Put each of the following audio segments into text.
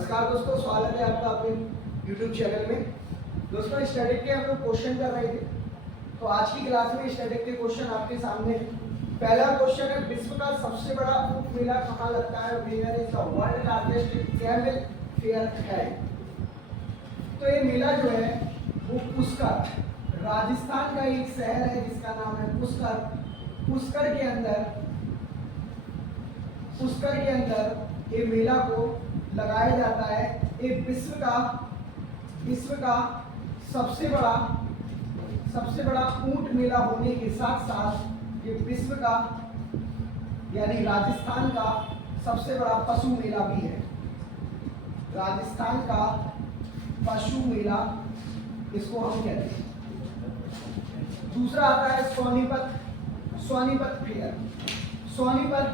नमस्कार दोस्तों, स्वागत है आपका अपने YouTube चैनल में। दोस्तों, स्टैटिक के हम लोग क्वेश्चन कर रहे थे, तो आज की क्लास में स्टैटिक के क्वेश्चन आपके सामने है। पहला क्वेश्चन है, विश्व का सबसे बड़ा ऊंट मेला कहाँ लगता है? Where is the world largest camel fair है? तो ये मेला जो है वो पुष्कर, राजस्थान का एक शहर है जिसका नाम है पुष्कर। पुष्कर के अंदर ये मेला को लगाया जाता है। ये विश्व का सबसे बड़ा ऊंट मेला होने के साथ साथ ये विश्व का यानी राजस्थान का सबसे बड़ा पशु मेला भी है। राजस्थान का पशु मेला इसको हम कहते हैं। दूसरा आता है सोनीपत फेयर। सोनीपत,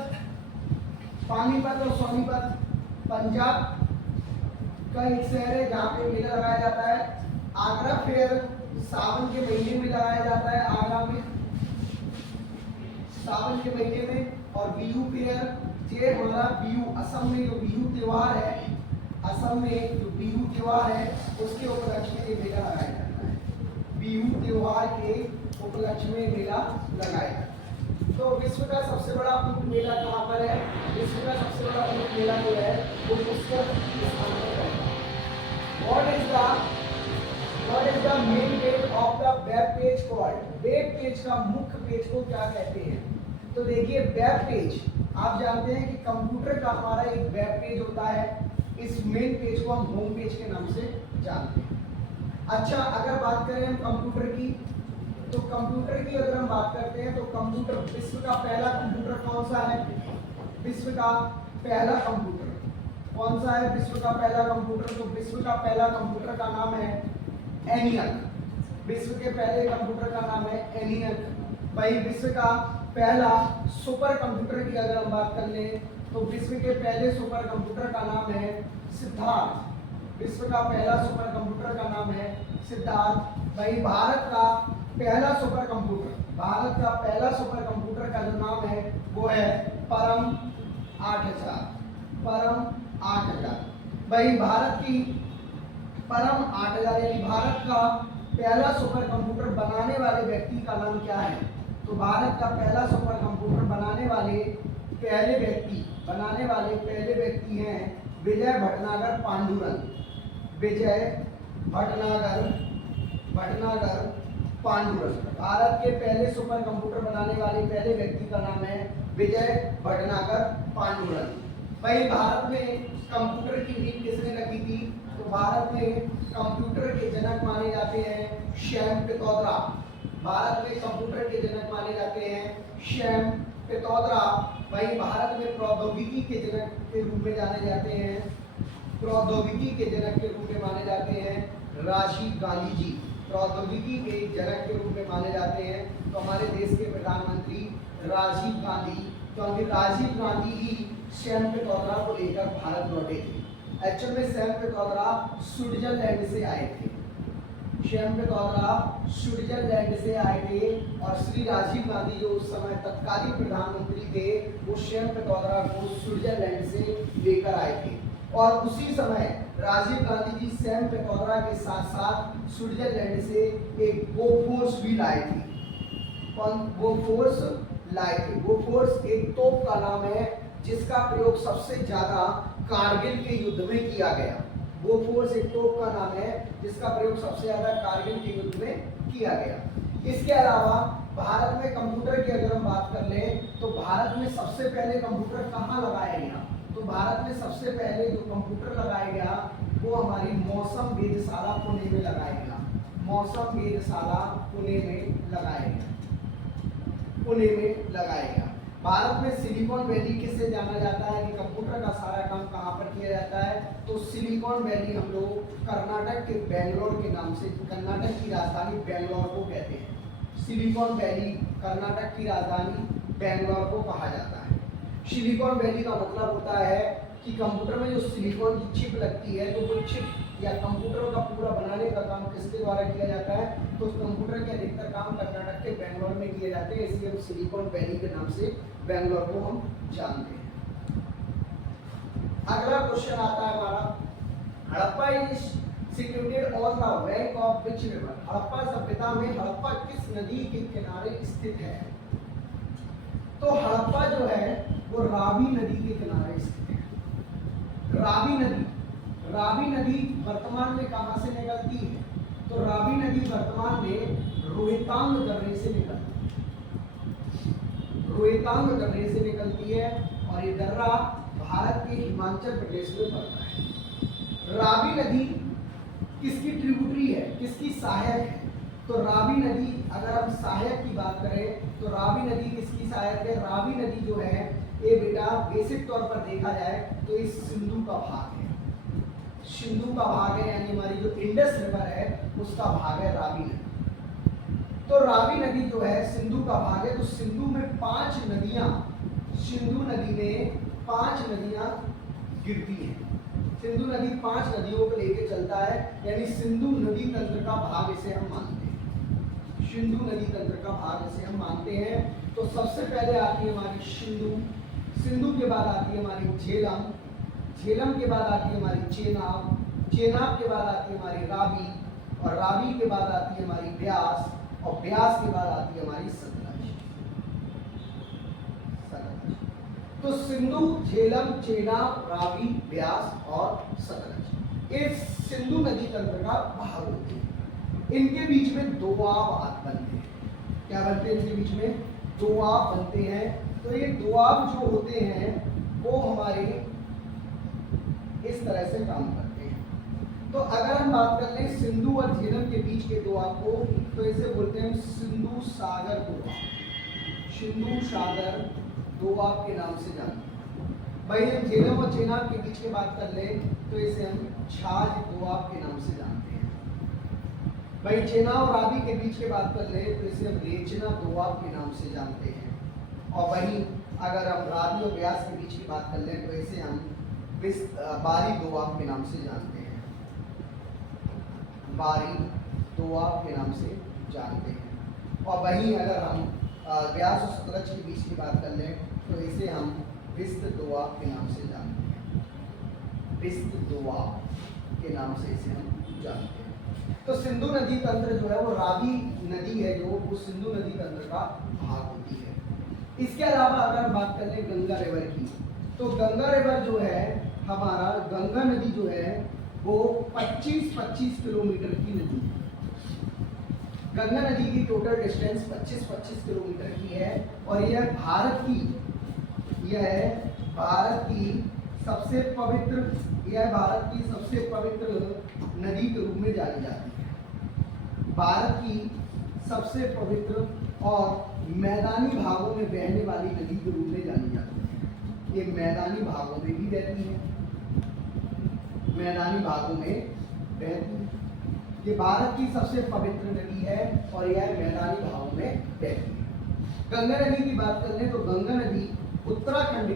पानीपत और सोनीपत पंजाब का एक शहर है जहाँ पे मेला लगाया जाता है। आगरा फेयर सावन के महीने में लगाया जाता है, आगरा में सावन के महीने में। और बिहू फेयर ये हमारा बिहू, असम में जो बिहू त्योहार है, असम में जो बिहू त्योहार है उसके उपलक्ष्य में ये मेला लगाया जाता है। बिहू त्योहार के उपलक्ष्य में मेला लगाया जाता है। तो विश्व का सबसे बड़ा ऊंट मेला कहाँ पर है? विश्व का सबसे बड़ा ऊंट मेला जो है वो पुष्कर स्थान पर है। What is the main page of the web page called? Web page का मुख्य पेज को क्या कहते हैं? तो देखिए, वेब पेज आप जानते हैं कि कंप्यूटर का हमारा एक वेब पेज होता है। इस मेन पेज को हम होम पेज के नाम से जानते हैं। अच्छा, अगर बात करें हम कंप्यूटर की, तो कंप्यूटर की अगर हम बात करते हैं तो कंप्यूटर, विश्व का पहला कंप्यूटर कौन सा है? विश्व का पहला कंप्यूटर कौन सा है? विश्व का पहला कंप्यूटर, तो विश्व का पहला कंप्यूटर का नाम है एनियक। विश्व के पहले कंप्यूटर का नाम है एनियक। भाई, विश्व का पहला सुपर कंप्यूटर की अगर हम बात कर लें तो विश्व के पहले सुपर कंप्यूटर का नाम है सिद्धार्थ। विश्व का पहला सुपर कंप्यूटर का नाम है सिद्धार्थ। भाई, भारत का पहला सुपर कंप्यूटर का जो नाम है वो है परम 8000। परम 8000। भाई, भारत की परम 8000 यानी भारत का पहला सुपर कंप्यूटर बनाने वाले व्यक्ति का नाम क्या है? तो भारत का पहला सुपर कंप्यूटर बनाने वाले पहले व्यक्ति हैं विजय भटनागर पांडुरंग। विजय भटनागर पांडुरंग। भारत के पहले सुपर कंप्यूटर बनाने वाले पहले व्यक्ति का नाम है विजय भटनागर पांडुरंग। भाई, भारत में कंप्यूटर की नींव किसने रखी थी? तो भारत में कंप्यूटर के जनक माने जाते हैं शैम पित्रोदा। भारत में कंप्यूटर के जनक माने जाते हैं शैम पित्रोदा। भाई, भारत में प्रौद्योगिकी के जनक के रूप में जाने जाते हैं, प्रौद्योगिकी के जनक के रूप में माने जाते हैं राजीव गांधी जी। प्रौद्योगिकी के जनक के रूप में माने जाते हैं तो हमारे देश के प्रधानमंत्री राजीव गांधी, क्योंकि राजीव गांधी ही शैम पित्रोदा को लेकर भारत लौटे थे। एक्चुअल में शैम पित्रोदा स्विट्जरलैंड से आए थे। शैम पित्रोदा स्विट्जरलैंड से आए थे और श्री राजीव गांधी जो उस समय तत्कालीन प्रधानमंत्री थे वो शैम पित्रोदा को स्विट्जरलैंड से लेकर आए थे। और उसी समय राजीव गांधी जी शैम पित्रोदा के साथ साथ स्विट्जरलैंड से एक बोफोर्स भी लाए थे। बोफोर्स लाए थे। बोफोर्स एक तोप का नाम है जिसका प्रयोग सबसे ज्यादा कारगिल के युद्ध में किया गया। बोफोर्स एक तोप का नाम है जिसका प्रयोग सबसे ज्यादा कारगिल के युद्ध में किया गया। इसके अलावा भारत में कंप्यूटर की अगर हम बात कर लें तो भारत में सबसे पहले कंप्यूटर कहाँ लगाया गया? तो भारत में सबसे पहले जो कंप्यूटर लगाया गया वो हमारी मौसम वेधशाला पुणे में लगाया गया। मौसम वेधशाला पुणे में लगाया गया। भारत में सिलिकॉन वैली किससे जाना जाता है कि कंप्यूटर का सारा काम कहाँ पर किया जाता है? तो सिलिकॉन वैली हम लोग कर्नाटक के बेंगलोर के नाम से, कर्नाटक की राजधानी बेंगलोर को कहते हैं। सिलिकॉन वैली कर्नाटक की राजधानी बेंगलोर को कहा जाता है। सिलिकॉन वैली का मतलब होता है कि कंप्यूटर में जो सिलिकॉन की चिप लगती है तो वो चिप या कंप्यूटर का पूरा बनाने का काम किसके द्वारा किया जाता है? तो कंप्यूटर के अधिकतर काम कर्नाटक के बेंगलोर में किए जाते हैं, इसलिए हम सिलिकॉन वैली के नाम से बेंगलोर को हम जानते हैं। अगला क्वेश्चन आता है हमारा Harappa is situated on the bank of which river? Harappa सभ्यता में हड़प्पा किस नदी के किनारे स्थित है? तो हड़प्पा जो है वो रावी नदी के किनारे स्थित है। रावी नदी वर्तमान में कहां से निकलती है? तो रावी नदी वर्तमान में रोहितांग दर्रे से निकलती है। रोहितांग दर्रे से निकलती है और ये दर्रा भारत के हिमाचल प्रदेश में पड़ता है। रावी नदी किसकी ट्रिब्यूटरी है, किसकी सहायक है? तो रावी नदी, अगर हम सहायक की बात करें तो रावी नदी किसकी सहायक है? रावी नदी जो है ये बेटा बेसिक तौर पर देखा जाए तो इस सिंधु का भाग है। सिंधु का भाग है, यानी हमारी जो इंडस रिवर है उसका भाग है रावी नदी। तो रावी नदी जो है सिंधु का भाग है। तो सिंधु में 5 नदियां, सिंधु नदी में 5 नदियां गिरती हैं। सिंधु नदी 5 नदियों को लेकर चलता है, यानी सिंधु नदी तंत्र का भाग इसे हम मानते हैं। सिंधु नदी तंत्र का भाग इसे हम मानते हैं। तो सबसे पहले आती है हमारी सिंधु, सिंधु के बाद आती है हमारी झेलम, झेलम के बाद आती है हमारी चेनाब, चेनाब के बाद आती है हमारी रावी, और रावी के बाद आती है हमारी ब्यास, और ब्यास के बाद आती है हमारी सतलज। तो सिंधु, झेलम, चेनाब, रावी, ब्यास और सतलज ये सिंधु नदी तंत्र का भाग होते हैं। इनके बीच में दोआब बनते हैं। क्या बनते हैं? इनके बीच में दोआब बनते हैं। तो ये दोआब जो होते हैं वो हमारे इस तरह से काम करते हैं। तो अगर हम बात कर लें सिंधु और झेलम के बीच के दोआब को, तो इसे बोलते हैं सिंधु सागर दोआब, सिंधु सागर दोआब के नाम से जानते हैं। भाई हम झेलम और चेनाब के बीच की बात कर ले तो इसे हम छाछ दोआब के नाम से जानते हैं। भाई चेनाब और रावी के बीच की बात कर ले तो इसे हम रेचना दोआब के नाम से जानते हैं। और वहीं अगर हम रावी और ब्यास के बीच की बात कर ले तो इसे हम बारी दोआब के नाम से जानते हैं। बारी दोआब के नाम से जानते हैं। और वहीं अगर हम ब्यास और सतलज के बीच की बात कर लें तो इसे हम विस्त दोआब के नाम से जानते हैं। विस्त दोआब के नाम से इसे हम जानते हैं। तो सिंधु नदी तंत्र जो है वो रावी नदी है जो वो सिंधु नदी तंत्र का भाग होती है। इसके अलावा अगर हम बात कर लें गंगा रिवर की, तो गंगा रिवर जो है हमारा, गंगा नदी जो है वो 25-25 किलोमीटर की नदी है। गंगा नदी की टोटल डिस्टेंस 25-25 किलोमीटर की है और यह भारत की सबसे पवित्र नदी के रूप में जानी जाती है। भारत की सबसे पवित्र और मैदानी भागों में बहने वाली नदी के रूप में जानी जाती है। ये मैदानी भागों में भी बहती है, मैदानी भागों में बहती है। ये भारत की सबसे पवित्र नदी है और यह मैदानी भागों में बहती है। गंगा नदी की बात कर लें तो गंगा नदी उत्तराखंड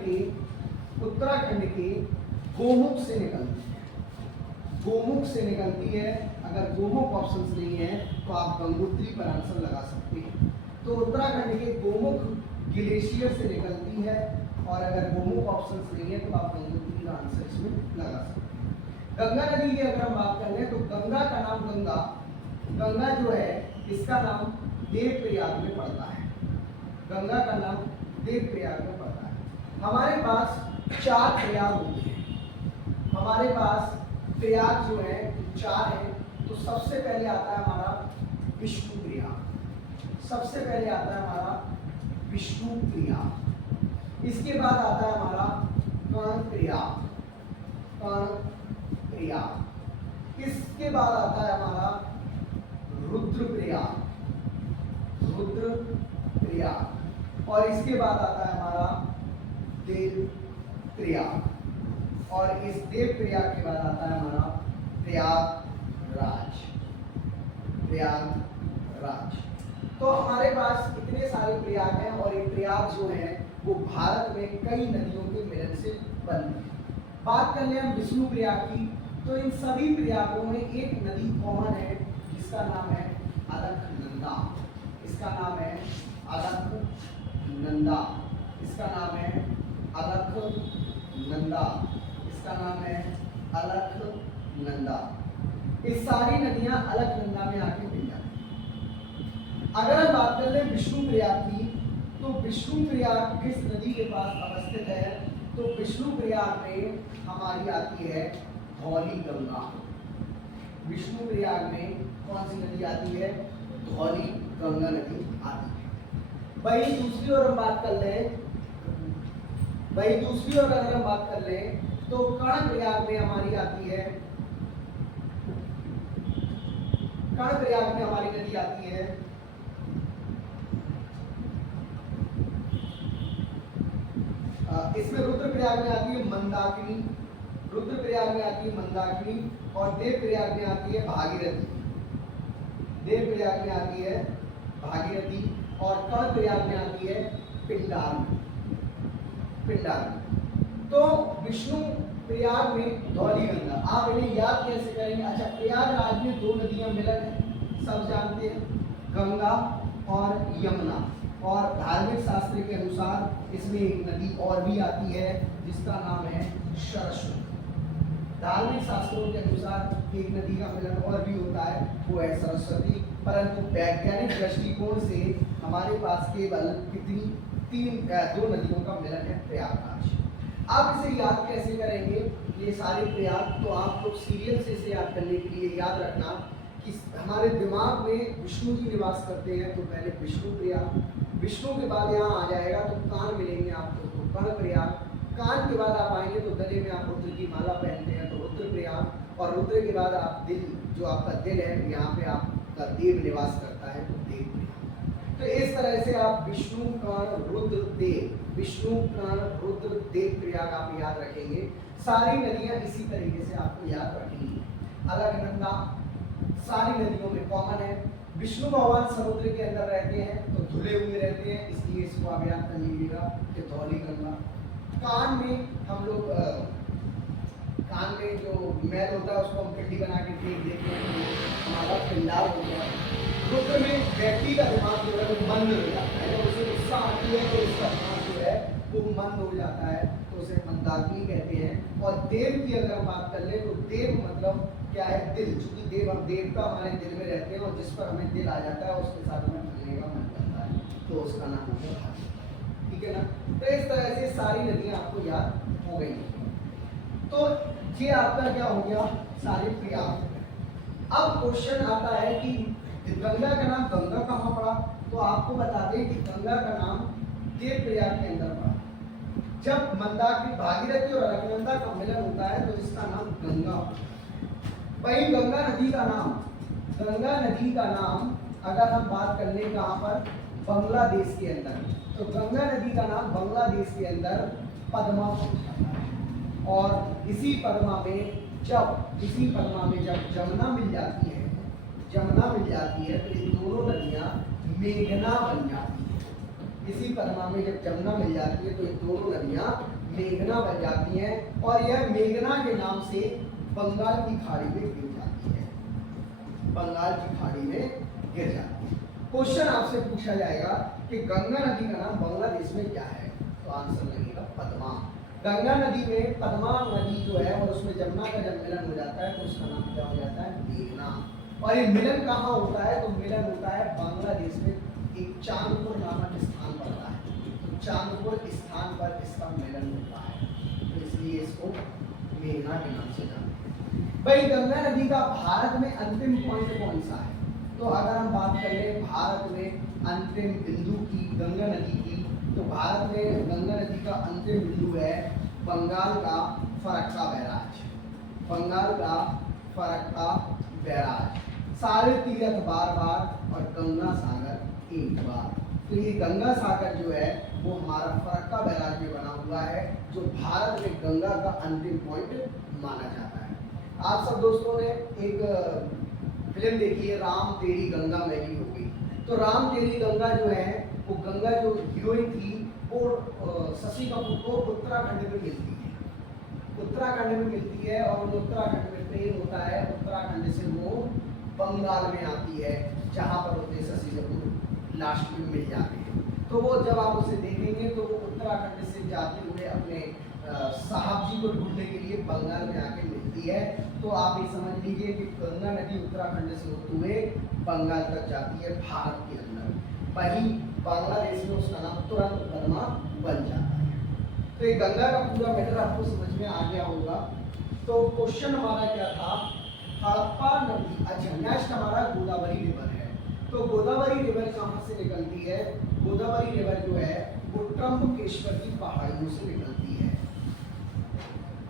के गोमुख से निकलती है। गोमुख से निकलती है। अगर गोमुख ऑप्शंस नहीं है तो आप गंगोत्री पर आंसर लगा सकते हैं। तो उत्तराखंड के गोमुख ग्लेशियर से निकलती है और अगर गोमुख ऑप्शंस नहीं है तो आप गंगोत्री का आंसर इसमें लगा सकते हैं। गंगा नदी की अगर हम बात कर लें तो गंगा का नाम गंगा जो है इसका नाम देवप्रयाग में पड़ता है। गंगा का नाम देवप्रयाग में पड़ता है। हमारे पास 4 प्रयाग होते हैं। हमारे पास प्रयाग जो है 4 है। तो सबसे पहले आता है हमारा विष्णु प्रयाग। सबसे पहले आता है हमारा विष्णु प्रयाग। इसके बाद आता है हमारा कर्ण प्रयाग, इसके बाद आता है हमारा रुद्रप्रयाग, और इसके बाद आता है हमारा देवप्रयाग, और इस देवप्रयाग के बाद आता है हमारा प्रयागराज। तो हमारे पास इतने सारे प्रयाग हैं और ये प्रयाग जो है वो भारत में कई नदियों के मिलन से बने हैं। बात कर लें हम विष्णु प्रयाग की, तो इन सभी प्रयागों में एक नदी कॉमन है जिसका नाम है अलकनंदा। इसका नाम है अलकनंदा। इसका नाम है अलकनंदा। इसका नाम है अलकनंदा। नंदा। ये सारी नदियां अलकनंदा में आके मिल जाती हैं। अगर हम बात कर लें विष्णुप्रयाग की, तो विष्णुप्रयाग किस नदी के पास अवस्थित है? तो विष्णुप्रयाग में हमारी आती है धौली गंगा। विष्णुप्रयाग में कौन सी नदी आती है? धौली गंगा नदी आती है। वही दूसरी ओर हम बात कर लें, अगर हम बात कर लें तो कर्णप्रयाग में हमारी आती है, कर्णप्रयाग में हमारी नदी आती है इसमें रुद्रप्रयाग में आती है मंदाकिनी, रुद्रप्रयाग में आती है मंदाकिनी, और देवप्रयाग में आती है भागीरथी। देवप्रयाग में आती है भागीरथी, और कर्णप्रयाग में आती है पिंडार। तो विष्णु प्रयाग में धौली गंगा, आप इन्हें याद कैसे करेंगे? अच्छा, प्रयागराज में दो नदियां मिलन है, सब जानते हैं, गंगा और यमुना। और धार्मिक शास्त्र के अनुसार इसमें एक नदी और भी आती है जिसका नाम है सरस्वती। धार्मिक शास्त्रों के अनुसार एक नदी का मिलन और भी होता है, वो है सरस्वती। परंतु वैज्ञानिक दृष्टिकोण से हमारे पास केवल दो नदियों का मिलन है, प्रयागराज। आप इसे याद कैसे करेंगे? ये सारे प्रयाग तो आप लोग सीरियल से इसे याद करने के लिए याद रखना कि हमारे दिमाग में विष्णु जी निवास करते हैं, तो पहले विष्णु प्रयाग, विष्णु के बाद यहाँ आ जाएगा तो कान मिलेंगे आपको, तो कर्ण प्रयाग, कान के बाद आप आएंगे तो गले में आप रुद्र की माला पहनते हैं, तो रुद्र प्रयाग, और रुद्र के बाद आप दिल, जो आपका दिल है, यहाँ पे आपका देव निवास करता है, तो देव प्रयाग। तो इस तरह से आप विष्णु कर्ण रुद्र देव, विष्णु कर्ण रुद्र देव प्रयाग आप याद रखेंगे। सारी नदियां इसी तरीके से आपको याद रखेंगी। अलकनंदा सारी नदियों में कॉमन है। विष्णु भगवान समुद्र के अंदर रहते हैं तो धुले हुए रहते हैं, इसलिए इसको आप याद कर लीजिएगा कि धौली गंगा। कान में हम लोग कान में जो मैल होता है उसको हम पिंडी बना के फेंक देते हैं, तो हमारा पिंडार हो गया। रुद्र में व्यक्ति का दिमाग जो है वो मंद हो जाता है, जब उसे गुस्सा आती है तो उसका दिमाग जो है वो मंद हो जाता है, तो उसे मंदाकिनी कहते हैं। और देव की अगर हम बात कर ले तो देव मतलब क्या है? दिल। चूंकि देव, हम देवता हमारे दिल में रहते हैं, और जिस पर हमें दिल आ जाता है उसके साथ हमें मिलने का मन करता है, तो उसका नाम हो गया भागीरथी। ठीक है ना? तो इस तरह से सारी नदियां आपको याद हो गई। तो ये आपका क्या हो गया? सारे प्रयाग। अब क्वेश्चन आता है कि गंगा का नाम गंगा कहाँ पड़ा? तो आपको बता दें कि गंगा का नाम देवप्रयाग के अंदर पड़ा। जब मंदाकिनी, भागीरथी और अलकनंदा का मिलन होता है तो इसका नाम गंगा। वही गंगा नदी का नाम अगर हम बात कर लें कहाँ पर? बांग्लादेश के अंदर, तो गंगा नदी का नाम बांग्लादेश के अंदर पद्मा होता है। और इसी पद्मा में जब जमुना मिल जाती है, तो ये दोनों नदियां मेघना बन जाती है। इसी पद्मा में जब जमुना मिल जाती है तो ये दोनों नदियां मेघना बन जाती हैं, और यह मेघना के नाम से बंगाल की खाड़ी में गिर जाती है, बंगाल की खाड़ी में गिर जाती है। क्वेश्चन आपसे पूछा जाएगा कि गंगा नदी का नाम बांग्लादेश में क्या है? तो आंसर लगेगा पद्मा। गंगा नदी में पद्मा नदी जो है और उसमें जमुना का जब मिलन हो जाता है तो उसका नाम क्या हो जाता है? मेघना। और ये मिलन कहाँ होता है? तो मिलन होता है बांग्लादेश में एक चांदपुर नामक स्थान पड़ता है, तो चांदपुर स्थान पर इसका मिलन होता है, तो इसलिए इसको मेघना के नाम से जानते हैं। भाई गंगा नदी का भारत में अंतिम पॉइंट कौन सा है? तो अगर हम बात करें भारत में अंतिम बिंदु की गंगा नदी की, तो भारत में गंगा नदी का अंतिम बिंदु है बंगाल का फरक्का बैराज। बंगाल का फरक्का बैराज, सारे तीर्थ बार बार और गंगा सागर एक बार। तो ये गंगा सागर जो है वो हमारा फरक्का बैराज में बना हुआ है, जो भारत में गंगा का अंतिम पॉइंट माना जाता है। आप सब दोस्तों ने एक फिल्म देखी है, राम तेरी गंगा मैली हो गई। तो राम तेरी गंगा जो है वो गंगा जो हीरोइन थी वो शशि कपूर को उत्तराखंड में मिलती है, उत्तराखंड में मिलती है, और उत्तराखंड में ट्रेन होता है, उत्तराखंड से वो बंगाल में आती है, जहाँ पर उसे शशि कपूर लास्ट में मिल जाते हैं। तो वो जब आप उसे देखेंगे तो वो उत्तराखंड से जाते हुए अपने साहब जी को ढूंढने के लिए बंगाल में आके मिलती है। तो आप ये समझ लीजिए कि गंगा नदी उत्तराखंड से होते हुए बंगाल तक जाती है भारत के अंदर, वही बांग्लादेश में उसका नाम तुरंत बर्मा बन जाता है। तो ये गंगा का पूरा मैटर आपको समझ में आ गया होगा। तो क्वेश्चन हमारा क्या था, हड़प्पा नदी। अच्छा, नेक्स्ट हमारा गोदावरी रिवर है। तो गोदावरी रिवर कहाँ से निकलती है? गोदावरी रिवर जो है वो ट्रंबकेश्वर की पहाड़ियों से निकलती है,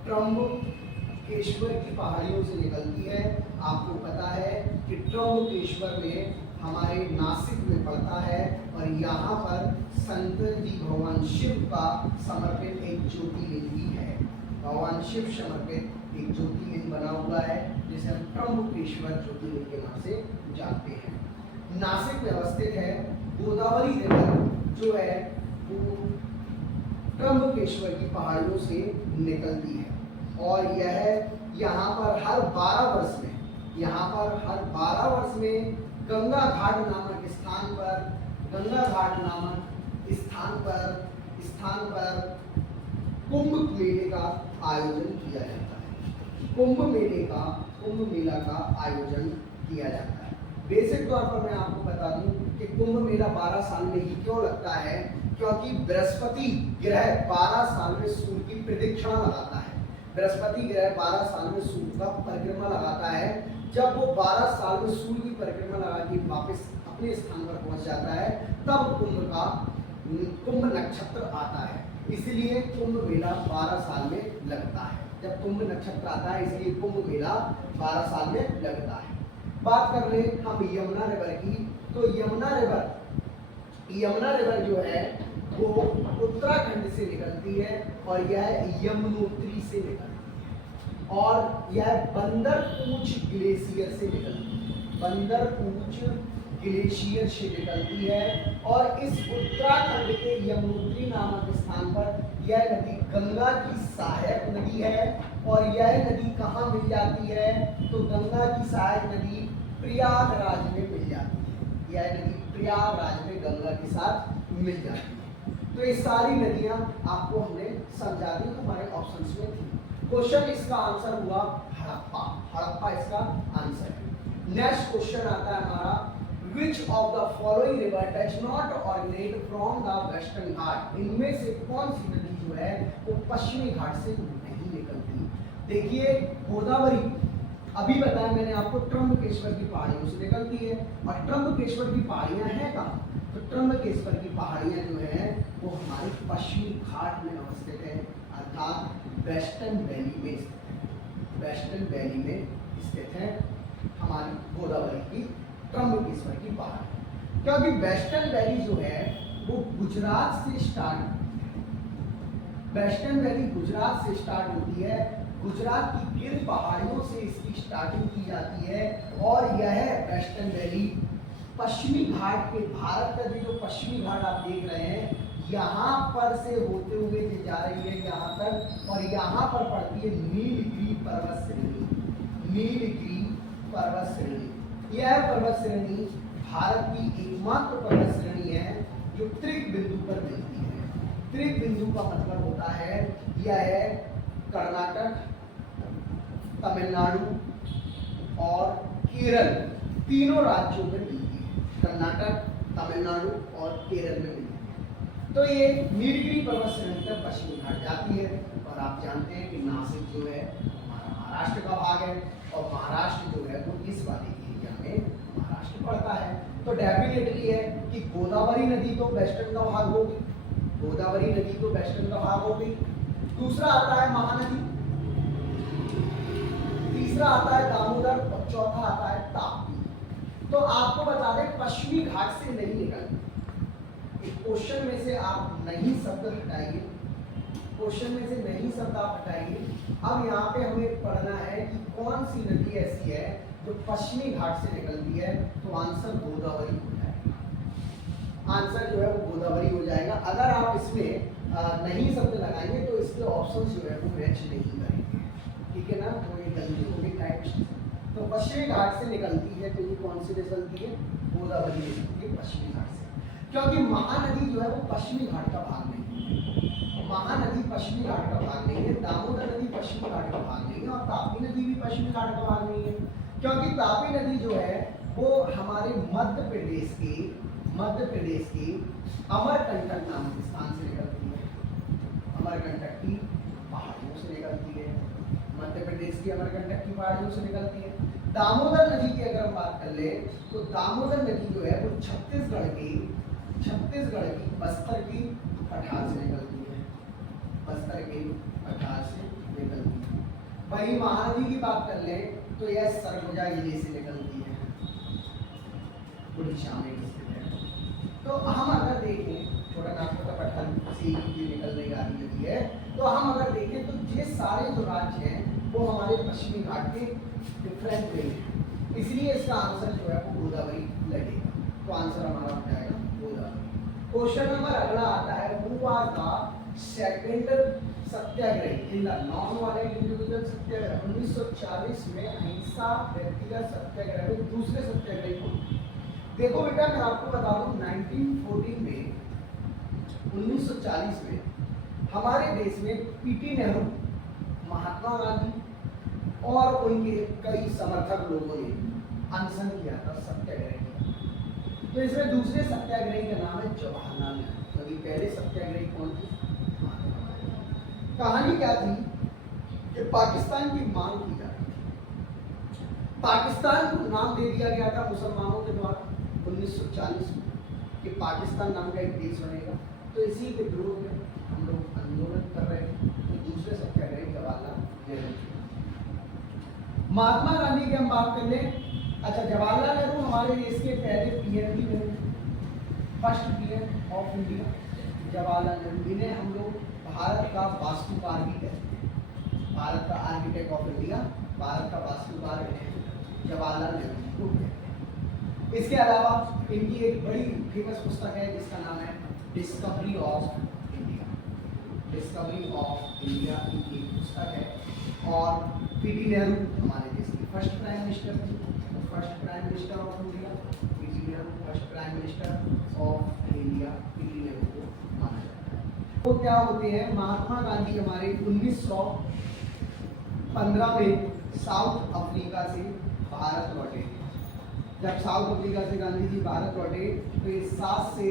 ट्रंबकेश्वर की पहाड़ियों से निकलती है। आपको पता है कि ट्रंबकेश्वर में हमारे नासिक में पड़ता है और यहाँ पर संत जी भगवान शिव का समर्पित एक ज्योतिर्लिंग भी है। भगवान शिव समर्पित एक ज्योतिर्लिंग बना हुआ है जिसे हम ट्रंबकेश्वर ज्योतिर्लिंग के नाम से जानते हैं। नासिक में अवस्थित है। गोदावरी रिवर जो है वो ट्रंबकेश्वर की पहाड़ियों से निकलती है और यह यहाँ पर हर 12 वर्ष में, यहाँ पर हर 12 वर्ष में गंगा घाट नामक स्थान पर, गंगा घाट नामक स्थान पर कुंभ मेले का आयोजन किया जाता है। कुंभ मेला का आयोजन किया जाता है। बेसिक तौर पर मैं आपको बता दूं कि कुंभ मेला 12 साल में ही क्यों लगता है, क्योंकि बृहस्पति ग्रह 12 साल में सूर्य की प्रदक्षिणा लगाता है। बृहस्पति ग्रह 12 साल में सूर्य का परिक्रमा लगाता है। जब वो 12 साल में सूर्य की परिक्रमा लगा के वापस अपने स्थान पर पहुंच जाता है तब कुंभ नक्षत्र आता है। इसलिए कुंभ मेला 12 साल में लगता है। जब कुंभ नक्षत्र आता है इसलिए कुंभ मेला 12 साल में लगता है। बात कर ले हम यमुना रिवर की। तो यमुना रिवर जो है वो उत्तराखंड से निकलती है और यह यमुनोत्री से निकलती है और यह बंदरपूछ ग्लेशियर से निकलती है। बंदरपूछ ग्लेशियर से निकलती है और इस उत्तराखंड के यमुनोत्री नामक स्थान पर यह नदी गंगा की सहायक नदी है। और यह नदी कहाँ मिल जाती है? तो गंगा की सहायक नदी प्रयागराज में मिल जाती है। यह नदी प्रयागराज में गंगा के साथ मिल जाती है। तो ये सारी नदियां आपको हमने समझा दी, हमारे ऑप्शंस में थी। क्वेश्चन इसका आंसर हुआ हड़प्पा। हड़प्पा इसका आंसर है। नेक्स्ट क्वेश्चन आता है हमारा, Which of the following river does not originate from the western घाट? इनमें से कौन सी नदी जो है वो पश्चिमी घाट से नहीं निकलती? देखिए गोदावरी अभी बताया मैंने आपको ट्रंबकेश्वर की पहाड़ियों से निकलती है और ट्रंबकेश्वर की पहाड़ियां हैं कहाँ? तो ट्रंबकेश्वर की पहाड़ियां जो है वो हमारे पश्चिमी घाट में अवस्थित है, अर्थात वेस्टर्न वैली में स्थित है हमारी गोदावरी की ट्रंबकेश्वर की पहाड़। क्योंकि वेस्टर्न वैली जो है वो गुजरात से स्टार्ट होती है। गुजरात की गिर पहाड़ियों से इसकी स्टार्टिंग की जाती है और यह वेस्टर्न वैली पश्चिमी घाट के, भारत का जो पश्चिमी घाट आप देख रहे हैं यहाँ पर से होते हुए जा रही है यहाँ तक और यहाँ पर पड़ती है नीलगिरी पर्वत श्रेणी। यह पर्वत श्रेणी भारत की एकमात्र पर्वत श्रेणी है जो त्रिक बिंदु पर मिलती है। त्रिक बिंदु का मतलब होता है यह है कर्नाटक, तमिलनाडु और केरल, तीनों राज्यों में मिलती है। कर्नाटक, तमिलनाडु और केरल में मिलती है। तो ये नीलगिरी पर्वत श्रेणी तक पश्चिमी घाट जाती है और आप जानते हैं कि नासिक जो है हमारा महाराष्ट्र का भाग है और महाराष्ट्र जो है वो इस वाले एरिया में महाराष्ट्र पड़ता है। तो डेफिनेटली है कि गोदावरी नदी तो वेस्टर्न का भाग होगी, दूसरा आता है महानदी, तीसरा आता है दामोदर और चौथा आता है ताप्ती। तो आपको बता दें पश्चिमी घाट से नहीं निकलती। इस क्वेश्चन में से आप नहीं शब्द हटाइए, अब यहाँ पे हमें पढ़ना है कि कौन सी नदी ऐसी है जो पश्चिमी घाट से निकलती है। तो आंसर गोदावरी हो जाएगा। आंसर जो है वो गोदावरी हो जाएगा। अगर आप इसमें नहीं शब्द लगाएंगे तो इसके ऑप्शन जो है वो मैच नहीं करेंगे, ठीक है ना। तो ये गलती होगी टाइप। तो पश्चिमी घाट से निकलती है तो ये कौन सी निकलती है? गोदावरी निकलती है पश्चिमी घाट से। क्योंकि महानदी जो है वो पश्चिमी घाट का भाग नहीं है। महानदी पश्चिमी घाट का भाग नहीं है, दामोदर नदी पश्चिमी घाट का भाग नहीं है, और तापी नदी भी पश्चिमी घाट का भाग नहीं है। क्योंकि तापी नदी जो है वो हमारे मध्य प्रदेश के अमरकंटक नामक स्थान से निकलती है। अमरकंटक की पहाड़ियों से निकलती है, मध्य प्रदेश की अमरकंटक की पहाड़ियों से निकलती है। दामोदर नदी की अगर हम बात कर ले तो दामोदर नदी जो है वो छत्तीसगढ़ की बस्तर की पठार से निकलती है, बस्तर की पठार से निकलती है। वही महानदी की बात कर ले तो यह सरगुजा जिले से निकलती है, उड़ीसा में स्थित है। तो हम अगर देखें छोटा नागपुर का पठार से ये निकलने वाली नदी है, तो हम अगर देखें तो ये सारे जो राज्य हैं वो हमारे पश्चिमी घाट के डिफरेंट वे हैं, इसलिए इसका आंसर जो है वो गोदावरी लगेगा। तो आंसर हमारा हो जाएगा गोदावरी। क्वेश्चन नंबर अगला आता है, who was the second satyagrahi in the non violent individual satyagraha. 1940 में अहिंसा व्यक्तिगत सत्याग्रह में दूसरे सत्याग्रही कौन? देखो बेटा मैं आपको बता दूं 1940 में 1940 में हमारे देश में पीटी नेहरू, महात्मा गांधी और उनके कई समर्थक लोगों ने अनशन किया था, सत्याग्रह किया। तो इसमें दूसरे सत्याग्रही का नाम है जवाहरलाल नेहरू। तो पहले सत्याग्रही कौन थे? कहानी क्या थी कि पाकिस्तान की मांग की जा रही थी। पाकिस्तान को नाम दे दिया गया था मुसलमानों के द्वारा 1940 में कि पाकिस्तान नाम का एक देश बनेगा। तो इसी के विरोध में हम लोग आंदोलन कर रहे थे। तो दूसरे सत्याग्रही जवाहरलाल नेहरू। महात्मा गांधी की हम बात कर लें। अच्छा, जवाहरलाल नेहरू हमारे देश के पहले पीएम भी बने, first PM of India Jawaharlal Nehru. इन्हें हम लोग भारत का वास्तुकार भी कहते हैं, भारत का आर्किटेक्ट ऑफ इंडिया, भारत का वास्तुकार जवाहरलाल नेहरू को कहते हैं। इसके अलावा इनकी एक बड़ी फेमस पुस्तक है जिसका नाम है discovery of India. Discovery of India इनकी एक पुस्तक है। और पीटी नेहरू हमारे देश के फर्स्ट प्राइम मिनिस्टर थे, first prime minister of India PT Nehru, first prime minister of India PT Nehru को माना जाता है। वो क्या होते हैं? महात्मा गांधी हमारे 1915 में साउथ अफ्रीका से भारत लौटे। जब साउथ अफ्रीका से गांधी जी भारत लौटे तो ये 7 से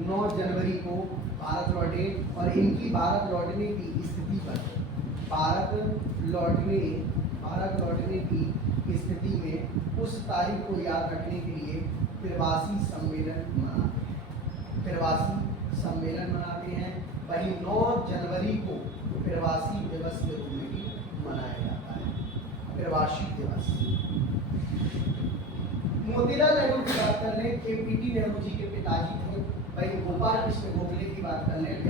9 जनवरी को भारत लौटे। और इनकी भारत लौटने की स्थिति पर भारत लौटने की स्थिति में उस तारीख को याद रखने के लिए प्रवासी सम्मेलन मनाते हैं। वही 9 जनवरी को प्रवासी दिवस के रूप में भी मनाया जाता है, प्रवासी दिवस। मोतीलाल नेहरू की बात कर लें कि पीटी नेहरू जी के पिताजी थे। वही गोपाल कृष्ण गोखले की बात कर लें कि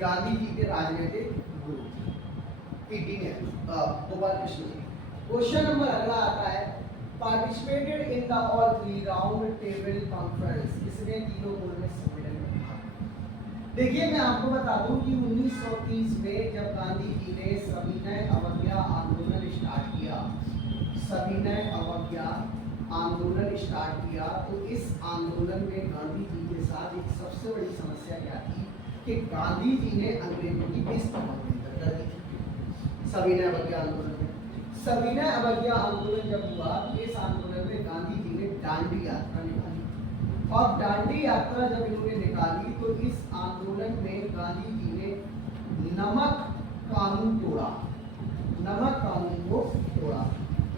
गांधी जी के राजनीतिक गुरु PT Nehru, Gopal Krishna ji. Question number अगला आता है, participated in the all 3 round table conference. किसने तीनों गोलमेज सम्मेलन में भाग? देखिए मैं आपको बता दूं कि 1930 में जब गांधी जी ने सविनय अवज्ञा आंदोलन स्टार्ट किया तो इस आंदोलन में गांधी जी के साथ एक सबसे बड़ी समस्या क्या थी कि गांधी जी ने अंग्रेजों की बेइज्जती कर दी थी। सविनय अवज्ञा आंदोलन जब हुआ, इस आंदोलन में गांधी जी ने दांडी यात्रा निकाली। और दांडी यात्रा जब इन्होंने निकाली तो इस आंदोलन में गांधी जी ने नमक कानून को तोड़ा।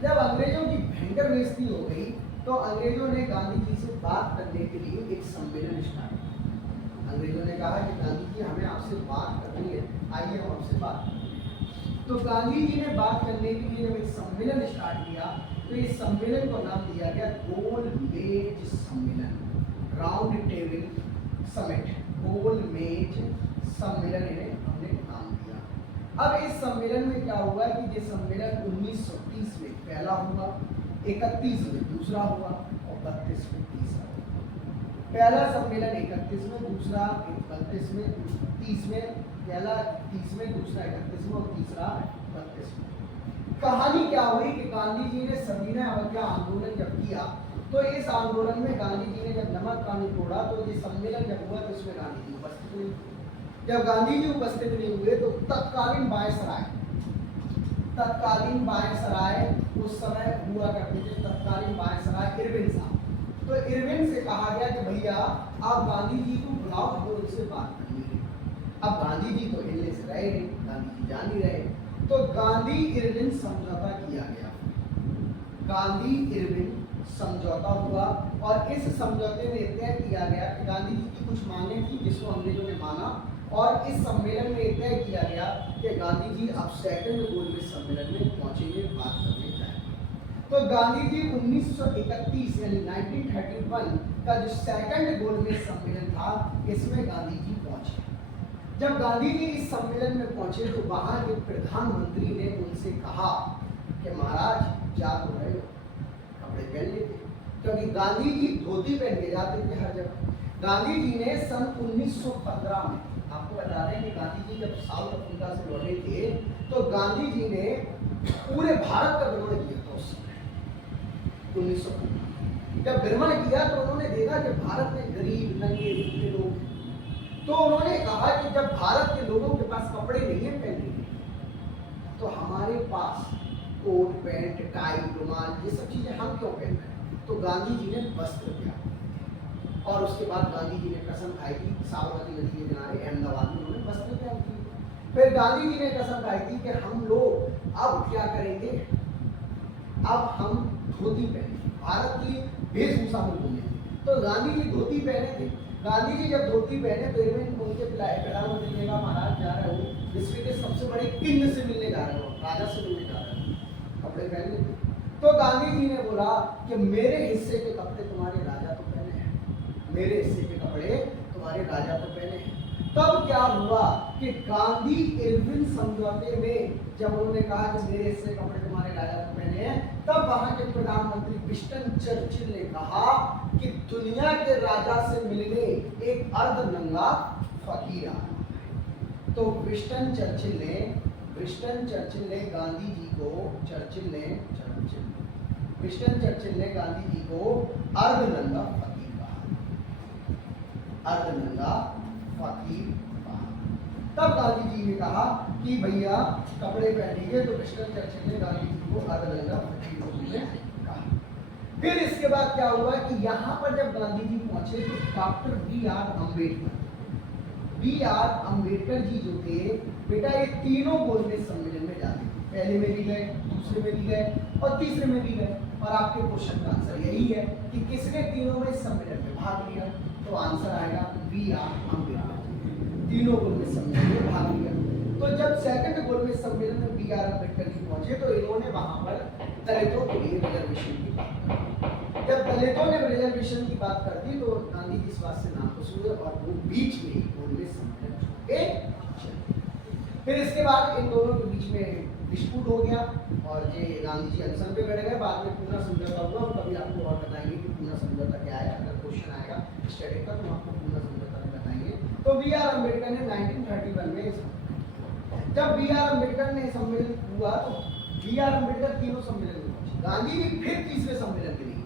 जब अंग्रेजों की भयंकर बेइज्जती हो गई तो अंग्रेजों ने गांधी जी से बात करने के लिए एक सम्मेलन स्टार्ट किया। अंग्रेजों ने कहा कि गांधी जी हमें आपसे बात करनी है, आइए हम आपसे बात करें। तो गांधी जी ने बात करने के लिए जब एक सम्मेलन स्टार्ट किया तो इस सम्मेलन को नाम दिया गया गोलमेज सम्मेलन, राउंड टेबल समिट, गोलमेज सम्मेलन इन्हें हमने नाम दिया। अब इस सम्मेलन में क्या हुआ कि ये सम्मेलन 1930 में पहला हुआ, 31 में दूसरा हुआ और 32 में तीसरा हुआ। पहला सम्मेलन 31 में, दूसरा 32 में, 30 में पहला 30वें, दूसरा 31वां और तीसरा 32वां। कहानी क्या हुई कि गांधी जी ने सविनय अवज्ञा आंदोलन जब किया तो इस आंदोलन में गांधी जी ने जब नमक कानून तोड़ा तो ये सम्मेलन जब हुआ तो इसमें गांधी जी उपस्थित नहीं हुए। जब गांधी जी उपस्थित नहीं हुए तो तत्कालीन बायसराय उस समय हुआ करते थे, तत्कालीन बायसराय इरविन साहब। तो इरविन से कहा गया कि भैया आप गांधी जी को बुलाओ, वो उनसे बात करनी है। अब गांधी जी तो हिलने से रहे नहीं, गांधी जी जान नहीं रहे, तो गांधी इरविन समझौता किया गया। गांधी इरविन समझौता हुआ और इस समझौते में तय किया गया कि गांधी जी की कुछ मांगे थी जिसको अंग्रेजों ने माना, और इस सम्मेलन में तय किया गया कि गांधी जी अब सेकंड गोलमेज सम्मेलन में पहुंचेंगे, बात करने जाएंगे। तो गांधी जी 1931 यानी 1931 का जो सेकंड गोलमेज सम्मेलन था इसमें गांधी जी पहुंचे। जब गांधी जी इस सम्मेलन में पहुंचे तो वहां के प्रधानमंत्री ने उनसे कहा कि महाराज जा तो रहे हो, कपड़े पहन लेते, क्योंकि गांधी जी धोती पहन के जाते थे हर जगह। गांधी जी ने सन 1915 में, आपको बता दें कि गांधी जी जब साउथ अफ्रीका से लौटे थे तो गांधी जी ने पूरे भारत का भ्रमण किया था उस समय 1915। जब भ्रमण किया तो उन्होंने देखा कि भारत में गरीब नंगे भूखे लोग, तो उन्होंने कहा कि जब भारत के लोगों के पास कपड़े नहीं है पहनने के तो हमारे पास कोट पैंट टाई रुमाल ये सब चीजें हम क्यों पहन रहे हैं। तो गांधी जी ने वस्त्र दिया और उसके बाद गांधी जी ने कसम खाई थी, साबरमती नदी के किनारे अहमदाबाद में उन्होंने वस्त्र त्याग किए। फिर गांधी जी ने कसम खाई थी कि हम लोग अब क्या करेंगे, अब हम धोती पहनेंगे, भारत की वेशभूषा में घूमेंगे। तो गांधी जी धोती पहने थे। गांधी जी जब धोती पहने तो इरविन उनके प्रधानमंत्री ने कहा महाराज जा रहे हो विश्व के सबसे बड़े किंग से मिलने जा रहे हो, राजा से मिलने जा रहे हो, कपड़े पहन लेते। तो गांधी जी ने बोला कि मेरे हिस्से के कपड़े तुम्हारे राजा तो पहने हैं, मेरे हिस्से के कपड़े तुम्हारे राजा तो पहने हैं। तब क्या हुआ कि गांधी इरविन समझौते में जब उन्होंने कहा कि मेरे हिस्से कपड़े तुम्हारे राजा तो पहने हैं, तब वहां के प्रधानमंत्री विंस्टन चर्चिल ने कहा कि दुनिया के राजा से मिलने एक अर्धनंगा फकीर आया। तो विंस्टन चर्चिल ने गांधी जी को विंस्टन चर्चिल ने गांधी जी को अर्धनंगा फकीर कहा, अर्धनंगा फकीर कहा। तब गांधी जी ने कहा कि भैया कपड़े पहनिए, तो विंस्टन चर्चिल ने गांधी जी को अर्धनंगा फकीर कहा। फिर इसके बाद क्या हुआ कि यहाँ पर जब गांधी जी पहुंचे तो doctor B are Ambedkar ji जो थे बेटा ये तीनों गोलमेज सम्मेलन में जाते थे, पहले में भी गए, दूसरे में भी गए और तीसरे में भी गए। और आपके क्वेश्चन का आंसर यही है कि किसने तीनों में सम्मेलन में भाग लिया, तो आंसर आएगा बी आर अम्बेडकर, तीनों गोलमेज सम्मेलन में भाग लिया। तो जब सेकंड गोलमेज सम्मेलन में बी आर अम्बेडकर जी पहुंचे तो इन्होंने वहां पर दलितों के लिए रिजर्वेशन की बात की। जब दलितों ने रिजर्वेशन की बात कर दी तो गांधी जी इस बात से नाखुश हुए और वो बीच में ही गोलमेज सम्मेलन फिर इसके बाद इन दोनों के बीच में डिस्प्यूट हो गया और ये गांधी जी अनशन पे बैठ गए। बाद में पूरा समझौता हुआ, हम कभी आपको और बताएंगे कि पूरा समझौता क्या है। अगर क्वेश्चन आएगा स्टडी का तो हम आपको पूरा समझौता बताएंगे। तो बी आर अम्बेडकर ने 1931 में, जब बी आर अम्बेडकर ने सम्मेलन हुआ तो बी आर अम्बेडकर तीनों सम्मेलन में पहुंचे, गांधी जी फिर तीसरे सम्मेलन पे नहीं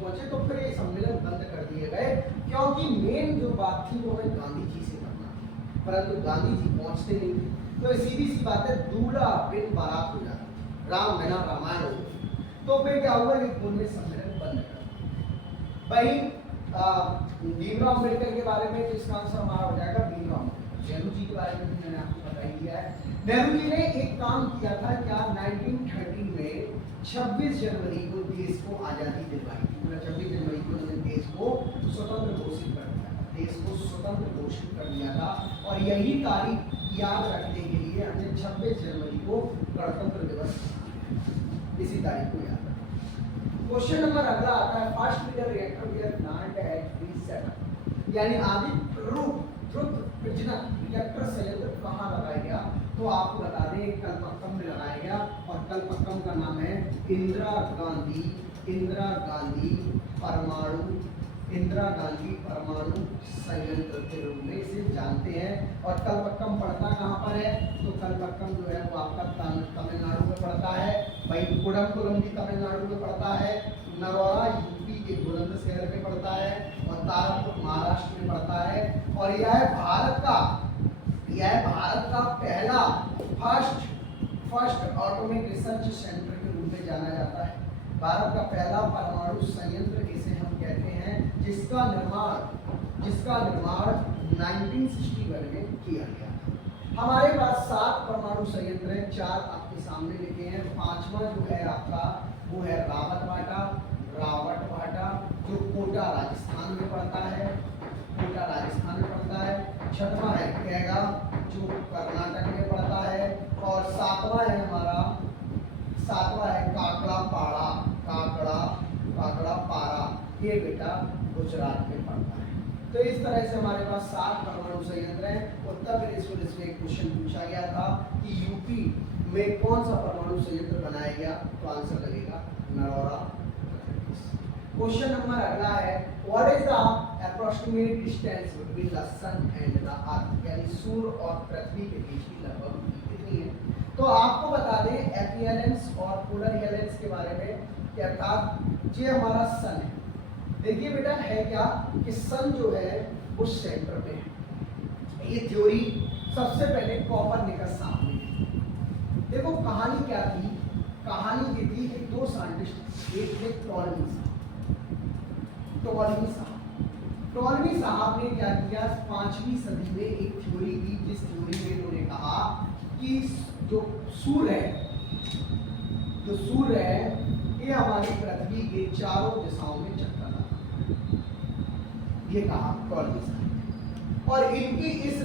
पहुंचे। तो फिर ये सम्मेलन बंद कर दिए गए क्योंकि मेन जो बात थी वो हमें गांधी जी से करना थी, परंतु गांधी जी पहुंचते नहीं थे। तो सीधी सी बात है, दूल्हा बिन बारात हो जाता, राम बिना रामायण हो गई। तो फिर क्या हुआ कि गोलमेज सम्मेलन बंद कर दिया। वही भीमराव अम्बेडकर के बारे में इसका आंसर हमारा हो जाएगा भीमराव। नेहरू जी के बारे में भी मैंने आपको बता ही दिया है। नेहरू जी ने एक काम किया था क्या, 1930 में 26 जनवरी को देश को आज़ादी दिलवाई थी। 26 जनवरी को उन्होंने देश को स्वतंत्र घोषित कर दिया, देश को स्वतंत्र घोषित कर दिया था। और यही तारीख याद रखने के लिए हमने 26 जनवरी को गणतंत्र दिवस, इसी तारीख को याद रखा। क्वेश्चन नंबर अगला आता है, first meter reactor where plant at the setup, यानी आदि रिएक्टर संयंत्र कहाँ लगाया गया। तो आपको बता दें कलपक्कम में लगाया गया और कलपक्कम का नाम है इंदिरा गांधी परमाणु इंदिरा गांधी परमाणु संयंत्र के रूप में इसे जानते हैं। और कलपक्कम पड़ता कहाँ पर है? तो कलपक्कम जो है वो आपका तमिलनाडु में पड़ता है। वही कुडमकुलम भी तमिलनाडु में पड़ता है। नरौरा यूपी के बुलंदशहर में पड़ता है और तारापुर महाराष्ट्र में पड़ता है। और यह भारत का पहला फर्स्ट एटॉमिक रिसर्च सेंटर के रूप में जाना जाता है। भारत का पहला परमाणु संयंत्र इसे हम कहते हैं, जिसका निर्माण 1961 में किया गया। हमारे पास 7 परमाणु संयंत्र हैं, 4 आपके सामने लिखे हैं। 5वां जो है आपका वो है रावतभाटा, जो कोटा राजस्थान में पड़ता है। 6वां है कैगा, जो कर्नाटक में पड़ता है। और 7वां है हमारा काकड़ा पारा, ये बेटा गुजरात में पड़ता है। तो इस तरह से हमारे पास 7 परमाणु संयंत्र हैं। उत्तर प्रदेश में इसमें एक क्वेश्चन पूछा गया था कि यूपी में कौन सा परमाणु संयंत्र बनाया गया, तो आंसर लगेगा नरौरा। क्वेश्चन नंबर अगला है, what is the approximate distance between the sun and the earth, यानी सूर्य और पृथ्वी के बीच की लगभग कितनी है? तो आपको बता दें एपिहेलेंस और पोलर हेलेंस के बारे में कि अर्थात ये हमारा सन है। देखिए बेटा है क्या कि सन जो है वो सेंटर में है। ये थ्योरी सबसे पहले कोपरनिकस साहब ने दी। देखो कहानी क्या थी, कहानी ये थी कि 2 साइंटिस्ट, एक थे टॉलमी साहब ने क्या किया, 5वीं सदी में एक थ्योरी दी, जिस थ्योरी में उन्होंने कहा कि जो सूर्य है ये हमारी पृथ्वी के चारों दिशाओं में चक्कर लगाता है, ये कहा टॉलमी साहब। और इनकी इस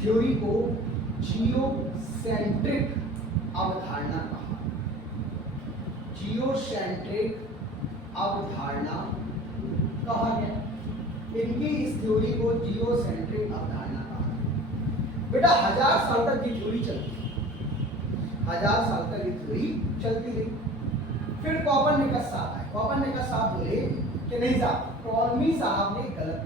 थ्योरी को जियोसेंट्रिक अवधारणा कहा। जियोसेंट्रिक अवधारणा कहा गया। इनकी इस थ्योरी को जियोसेंट्रिक अवधारणा कहा। बेटा 1000 साल तक ये थ्योरी चलती है, 1000 साल तक ये थ्योरी चलती रही। फिर कोपरनिकस साहब आए। कोपरनिकस साहब बोले कि नहीं साहब, टॉलमी साहब ने गलत।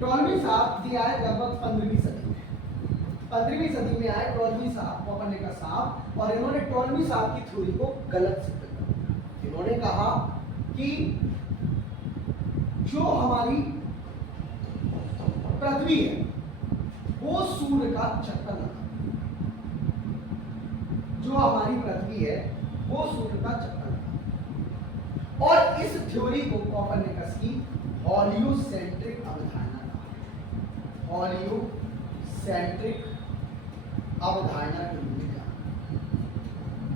टॉलमी साहब जी आए लगभग 15वीं सदी में। 15वीं सदी में आए टॉलमी साहब, कोपरनिकस साहब, और इन्होंने टॉलमी साहब की थ्योरी को गलत सिद्ध कर। इन्होंने कहा कि जो हमारी पृथ्वी है वो सूर्य का चक्कर लगाती है। जो हमारी पृथ्वी है वो सूर्य का चक्कर लगाती है। और इस थ्योरी को कोपरनिकस की हेलियोसेंट्रिक अवधारणा कहा है। हेलियोसेंट्रिक अवधारणा के रूप में जाना।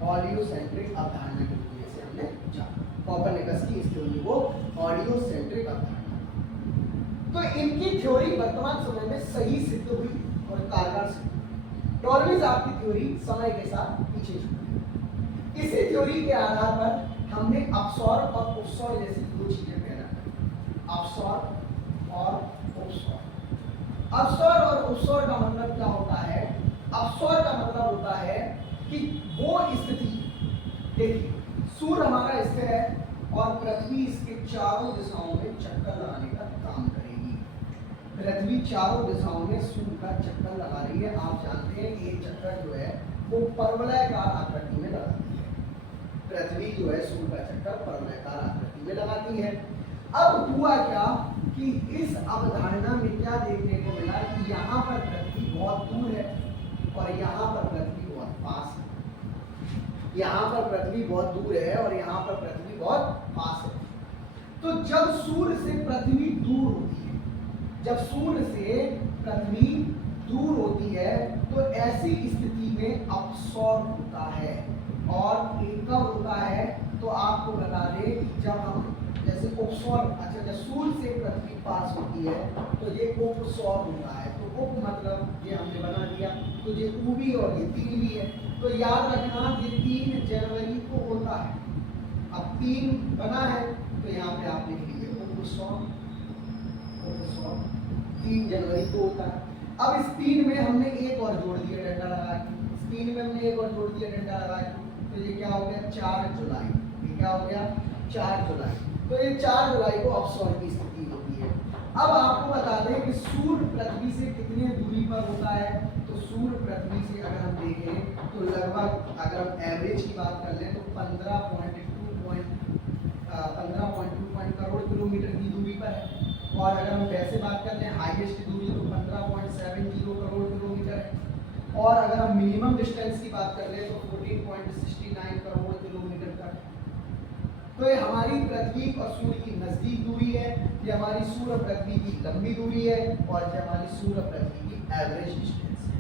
हेलियोसेंट्रिक अवधारणा के रूप में से हमने जाना कोपरनिकस की इस थ्योरी को हेलियोसेंट्रिक अवधारणा। तो इनकी थ्योरी वर्तमान समय में सही सिद्ध हुई और कारगर सिद्ध हुई। टॉलमी साहब की थ्योरी समय के साथ पीछे छूटी। इसी थ्योरी के आधार पर हमने अपसौर और उपसौर जैसी 2 चीजें पैदा की। अपसौर और उपसौर। अपसौर और उपसौर का मतलब क्या होता है? अपसौर का मतलब होता है कि वो स्थिति, देखिए सूर्य हमारा स्थिर है और पृथ्वी इसके चारों दिशाओं में चक्कर लगाने का काम करेगी। पृथ्वी चारों दिशाओं में सूर्य का चक्कर लगा रही है। आप जानते हैं कि ये चक्कर जो है वो परवलयाकार आकृति में लगाती है। पृथ्वी जो है सूर्य का चक्कर परवलयाकार आकृति में लगाती है। अब हुआ क्या कि इस अवधारणा में क्या देखने को मिला कि यहाँ पर पृथ्वी बहुत दूर है और यहाँ पर पृथ्वी बहुत पास है। यहाँ पर पृथ्वी बहुत दूर है और यहाँ पर पृथ्वी बहुत पास है। तो जब सूर्य से पृथ्वी दूर होती है, जब सूर्य से पृथ्वी दूर होती है तो ऐसी स्थिति में अपसौर होता है। और एक कब होता है तो आपको बता दें, जब हम जैसे उपसौर, अच्छा जब सूर्य से पृथ्वी पास होती है तो ये उपसौर होता है। तो उप मतलब ये हमने बना दिया, तो ये ऊ भी और ये तीन भी है। तो याद रखना ये 3 जनवरी को होता है। अब 3 बना है तो यहाँ पे आप लिख लीजिए उपसौर। 3 जनवरी को होता है। अब इस 3 में हमने एक और जोड़ दिया डंडा लगा के। इस 3 में हमने एक और जोड़ दिया डंडा लगा के, तो ये क्या हो गया 4 जुलाई। क्या हो गया 4 जुलाई। तो ये 4 जुलाई को अपसौर की स्थिति होती है। अब आपको बता दें कि सूर्य पृथ्वी से कितने दूरी पर होता है। तो सूर्य पृथ्वी से अगर हम देखें तो लगभग अगर हम एवरेज की बात कर लें तो 15.2 करोड़ किलोमीटर की दूरी पर है। और अगर हम वैसे बात कर लें हाईएस्ट दूरी तो 15.70 करोड़ किलोमीटर है। और अगर हम मिनिमम डिस्टेंस की बात कर लें तो 14.69 करोड़ किलोमीटर तक है। तो ये हमारी पृथ्वी और सूर्य की नजदीक दूरी है, ये हमारी सूर्य पृथ्वी की लंबी दूरी है, और ये हमारी सूर्य पृथ्वी की एवरेज डिस्टेंस है।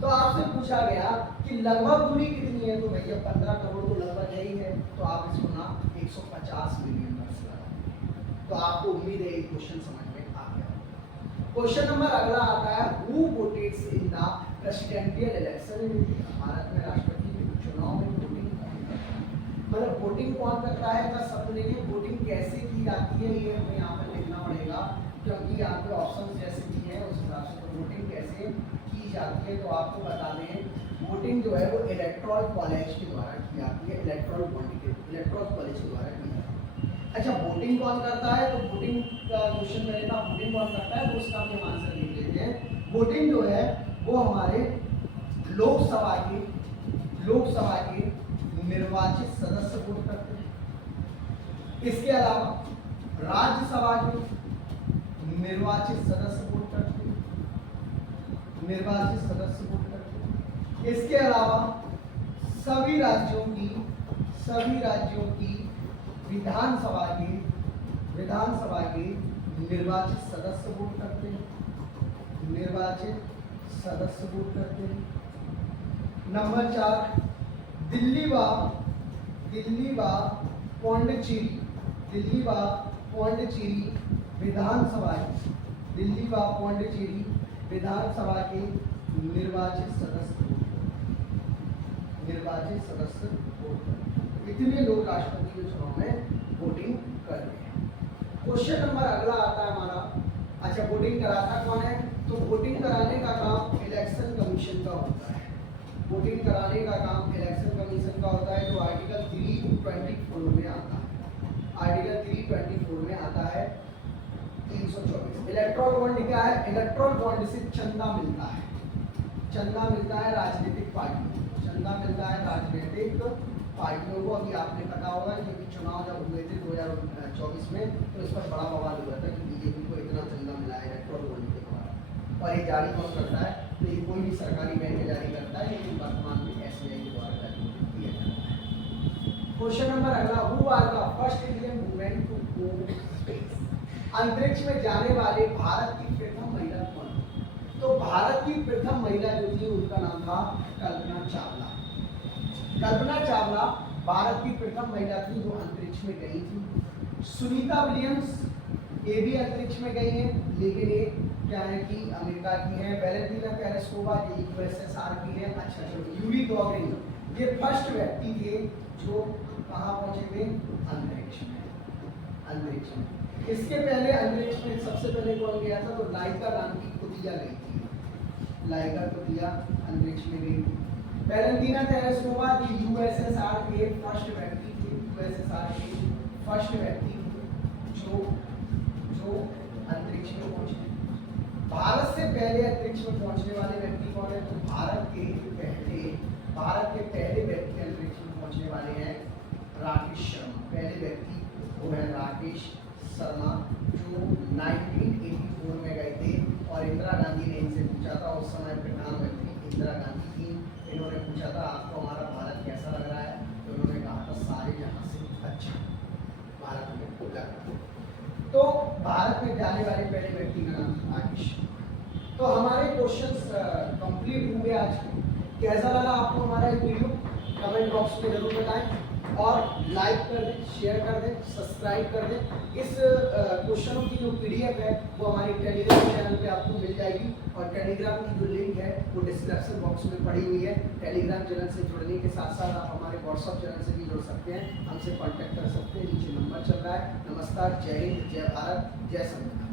तो आपसे पूछा गया कि लगभग दूरी कितनी है, तो भैया 15 करोड़ तो लगभग यही है, तो आप इसको ना 150 मिलियन वर्ष लगाओ। तो आपको उम्मीद है ये क्वेश्चन समझ में आ गया। क्वेश्चन नंबर अगला आता है, who votes in the presidential election in India. Bharat में राष्ट्रपति के चुनाव में वोटिंग कौन करता है, मतलब वोटिंग कौन करता है का शब्द लेके वोटिंग कैसे की जाती है ये हमें यहाँ पर लिखना पड़ेगा, क्योंकि यहाँ पे ऑप्शन जैसे दिए हैं उस हिसाब से। तो वोटिंग कैसे की जाती है, तो आपको बता दें वोटिंग जो है वो इलेक्टोरल कॉलेज के द्वारा की जाती है, इलेक्टोरल कॉलेज के द्वारा की जाती है। अच्छा, वोटिंग कौन करता है, तो वोटिंग का क्वेश्चन में ना वोटिंग कौन करता है, तो उसका हम आंसर लिख लेते हैं। वोटिंग जो है वो हमारे लोकसभा के निर्वाचित सदस्य वोट करते हैं। इसके अलावा राज्यसभा के निर्वाचित सदस्य वोट करते हैं, इसके अलावा सभी राज्यों की विधानसभा के निर्वाचित सदस्य वोट करते हैं, नंबर 4 दिल्ली व पौंडीचेरी विधानसभा के निर्वाचित सदस्य वोट। इतने लोग राष्ट्रपति के चुनाव में वोटिंग कर रहे हैं। क्वेश्चन नंबर अगला आता है हमारा, अच्छा वोटिंग कराता कौन है, तो वोटिंग कराने का काम इलेक्शन कमीशन का होता है। वोटिंग कराने का काम इलेक्शन कमीशन का होता है, जो आर्टिकल 324 में आता है। आर्टिकल 324 में आता है 324। इलेक्ट्रॉल बॉन्ड क्या है, इलेक्ट्रॉल बॉन्ड से चंदा मिलता है, राजनीतिक पार्टियों को। अभी आपने पता होगा क्योंकि चुनाव जब हुए थे 2024 में, तो इस पर बड़ा बवाल हुआ था कि बीजेपी को इतना चंदा मिला है इलेक्ट्रॉल बॉन्ड के द्वारा। और ये जारी कौन करता है, तो ये कोई भी सरकारी बैंक जारी करता है, लेकिन वर्तमान में SBI के द्वारा जारी किया जाता है। क्वेश्चन नंबर अगला, who are the first Indian women to go space. अंतरिक्ष में जाने वाले भारत की प्रथम महिला कौन। तो भारत की प्रथम महिला जो थी उनका नाम था कल्पना चावला भारत की प्रथम महिला थी जो अंतरिक्ष में गई थी। सुनीता विलियम्स ये भी अंतरिक्ष में गई हैं, लेकिन ये क्या है कि अमेरिका की है। वैलेंटीना तेरेस्कोवा ये USSR की है। अच्छा चलो, यूरी गॉगरिन ये फर्स्ट व्यक्ति थे जो कहाँ पहुंचे थे, अंतरिक्ष में। इसके पहले अंतरिक्ष में सबसे पहले कौन गया था, तो लाइका नाम की कुतिया गई थी। लाइका कुतिया अंतरिक्ष में गई थी। वैलेंटीना तेरेस्कोवा USSR के फर्स्ट व्यक्ति थे, जो अंतरिक्ष में पहुंचे। भारत से पहले अंतरिक्ष में पहुंचने वाले व्यक्ति कौन है, तो भारत के पहले व्यक्ति अंतरिक्ष में पहुंचने वाले हैं राकेश शर्मा। पहले व्यक्ति वो है राकेश शर्मा, जो 1984 में गए थे। और इंदिरा गांधी ने इनसे पूछा था, उस समय प्रधानमंत्री इंदिरा गांधी थी। इन्होंने पूछा था आपको हमारा भारत कैसा लग रहा है, तो उन्होंने कहा था सारे जहां से अच्छा भारत में लगा। तो भारत में जाने वाले पहले व्यक्ति का नाम था राकेश। तो हमारे क्वेश्चंस कंप्लीट हुए आज के। कैसा लगा आपको हमारा ये वीडियो, कमेंट बॉक्स में जरूर बताएं, और लाइक कर दें, शेयर कर दें, सब्सक्राइब कर दें। इस क्वेश्चनों की जो PDF है वो हमारे टेलीग्राम चैनल पे आपको मिल जाएगी, और टेलीग्राम की जो लिंक है वो डिस्क्रिप्शन बॉक्स में पड़ी हुई है। टेलीग्राम चैनल से जुड़ने के साथ साथ आप हमारे व्हाट्सएप चैनल से भी जुड़ सकते हैं, हमसे कॉन्टैक्ट कर सकते हैं। नीचे नंबर चल रहा है। नमस्कार, जय हिंद, जय भारत, जय संविधान।